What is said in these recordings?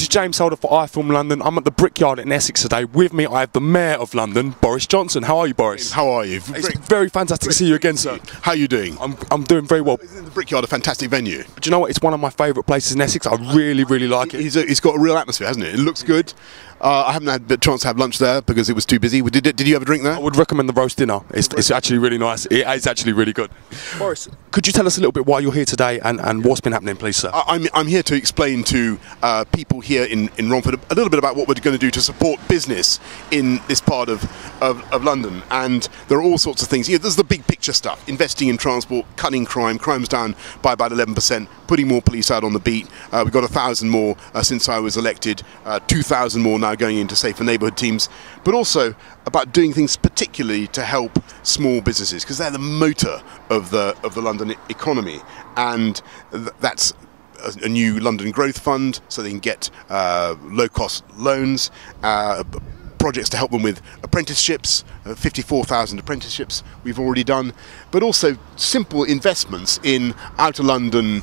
This is James Holder for iFILM London. I'm at the Brickyard in Essex today. With me, I have the Mayor of London, Boris Johnson. How are you, Boris? How are you? It's very fantastic to see you again, sir. How are you doing? I'm doing very well. Isn't the Brickyard a fantastic venue? Do you know what? It's one of my favourite places in Essex. I really like it. It's got a real atmosphere, hasn't it? It looks good. I haven't had the chance to have lunch there because it was too busy. Did you have a drink there? I would recommend the roast dinner. It's actually really nice. It is actually really good. Boris, could you tell us a little bit why you're here today and what's been happening, please, sir? I'm here to explain to people here in Romford a little bit about what we're going to do to support business in this part of London. And there are all sorts of things. You know, there's the big picture stuff: investing in transport, cutting crime. Crime's down by about 11%. Putting more police out on the beat. We've got 1,000 more since I was elected. 2,000 more now going into safer neighbourhood teams. But also about doing things particularly to help small businesses, because they're the motor of the London economy. And that's a new London Growth Fund, so they can get low-cost loans, projects to help them with apprenticeships, 54,000 apprenticeships we've already done, but also simple investments in outer London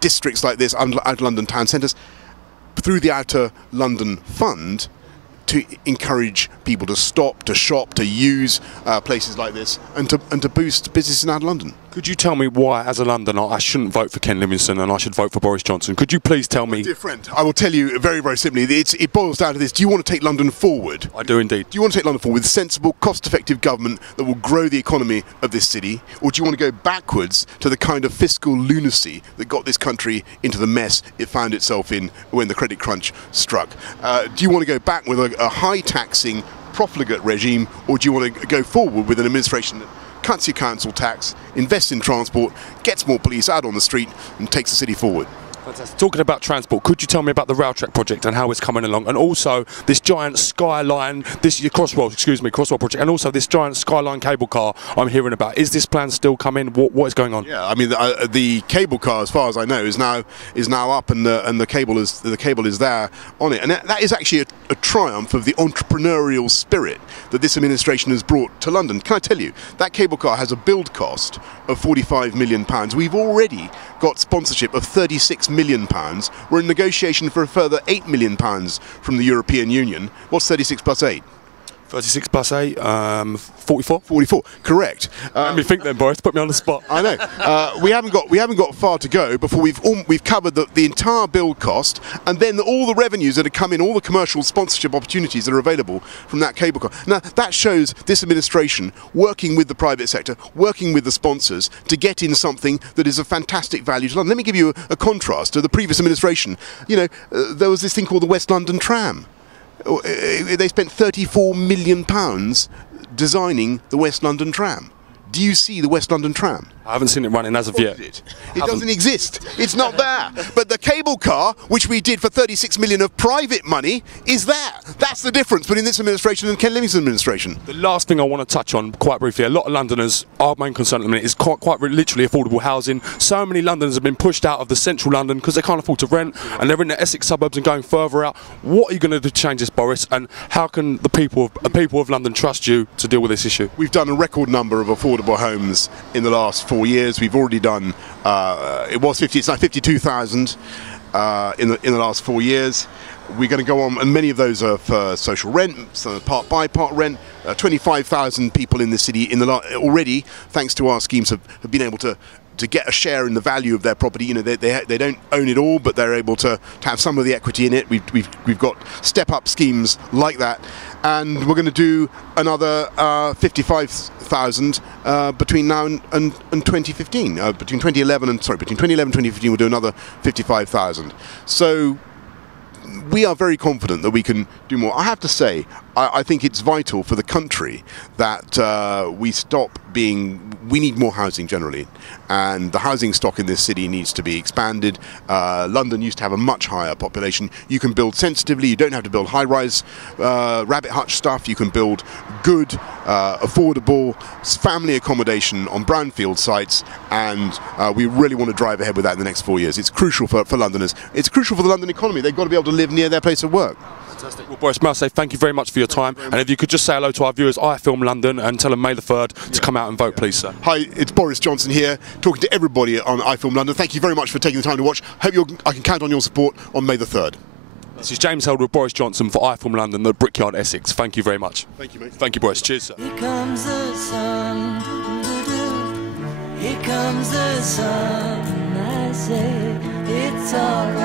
districts like this, outer London town centres, through the Outer London Fund, to encourage people to stop, to shop, to use places like this, and to boost business in outer London. Could you tell me why, as a Londoner, I shouldn't vote for Ken Livingstone and I should vote for Boris Johnson? Could you please tell me? Dear friend, I will tell you very simply. It boils down to this: do you want to take London forward? I do indeed. Do you want to take London forward with sensible, cost-effective government that will grow the economy of this city, or do you want to go backwards to the kind of fiscal lunacy that got this country into the mess it found itself in when the credit crunch struck? Do you want to go back with a high-taxing, profligate regime, or do you want to go forward with an administration that cuts your council tax, invests in transport, gets more police out on the street, and takes the city forward? Fantastic. Talking about transport, could you tell me about the rail track project and how it's coming along, and also this giant skyline, crosswell project, and also this giant skyline cable car I'm hearing about? Is this plan still coming? What is going on? Yeah, I mean the cable car, as far as I know, is now up, and the cable is there on it, and that is actually a triumph of the entrepreneurial spirit that this administration has brought to London. Can I tell you, that cable car has a build cost of £45 million. We've already got sponsorship of £36 million. We're in negotiation for a further £8 million from the European Union. What's 36 plus 8? 36 plus 8, 44? 44, correct. Let me think then, Boris, put me on the spot. I know. We haven't got far to go before we've covered the entire build cost, and then all the revenues that have come in, all the commercial sponsorship opportunities that are available from that cable car. Now, that shows this administration working with the private sector, working with the sponsors to get in something that is of fantastic value to London. Let me give you a contrast to the previous administration. You know, there was this thing called the West London Tram. They spent £34 million designing the West London Tram. Do you see the West London Tram? I haven't seen it running as of yet. It doesn't exist. It's not there. But the cable car, which we did for £36 million of private money, is there. That's the difference between this administration and Ken Livingstone's administration. The last thing I want to touch on, quite briefly, a lot of Londoners, our main concern at the minute is quite literally affordable housing. So many Londoners have been pushed out of the central London because they can't afford to rent, and they're in the Essex suburbs and going further out. What are you going to do to change this, Boris? And how can the people of London trust you to deal with this issue? We've done a record number of affordable homes in the last 4 years. We've already done, it's now 52,000 in the last 4 years. We're going to go on, and many of those are for social rent, some part buy, part rent. 25,000 people in the city already, thanks to our schemes, have been able to get a share in the value of their property. You know, they don't own it all, but they're able to have some of the equity in it. We've got step-up schemes like that, and we're going to do another 55,000 between now and 2015. Between 2011 and 2015, we'll do another 55,000. So we are very confident that we can do more. I have to say, I think it's vital for the country that we need more housing generally, and the housing stock in this city needs to be expanded. London used to have a much higher population. You can build sensitively, you don't have to build high-rise rabbit hutch stuff. You can build good, affordable family accommodation on brownfield sites, and we really want to drive ahead with that in the next 4 years. It's crucial for Londoners. It's crucial for the London economy. They've got to be able to live near their place of work. Fantastic. Well, Boris, may I say thank you very much for your time, and if you could just say hello to our viewers, iFILM London, and tell them May the 3rd to come out and vote, please, sir. Hi, it's Boris Johnson here, talking to everybody on iFILM London. Thank you very much for taking the time to watch. Hope I can count on your support on May the 3rd. This is James Held with Boris Johnson for iFILM London, the Brickyard Essex. Thank you very much. Thank you, mate. Thank you, Boris. Cheers, sir. Here comes the sun, here comes the sun, I say it's alright.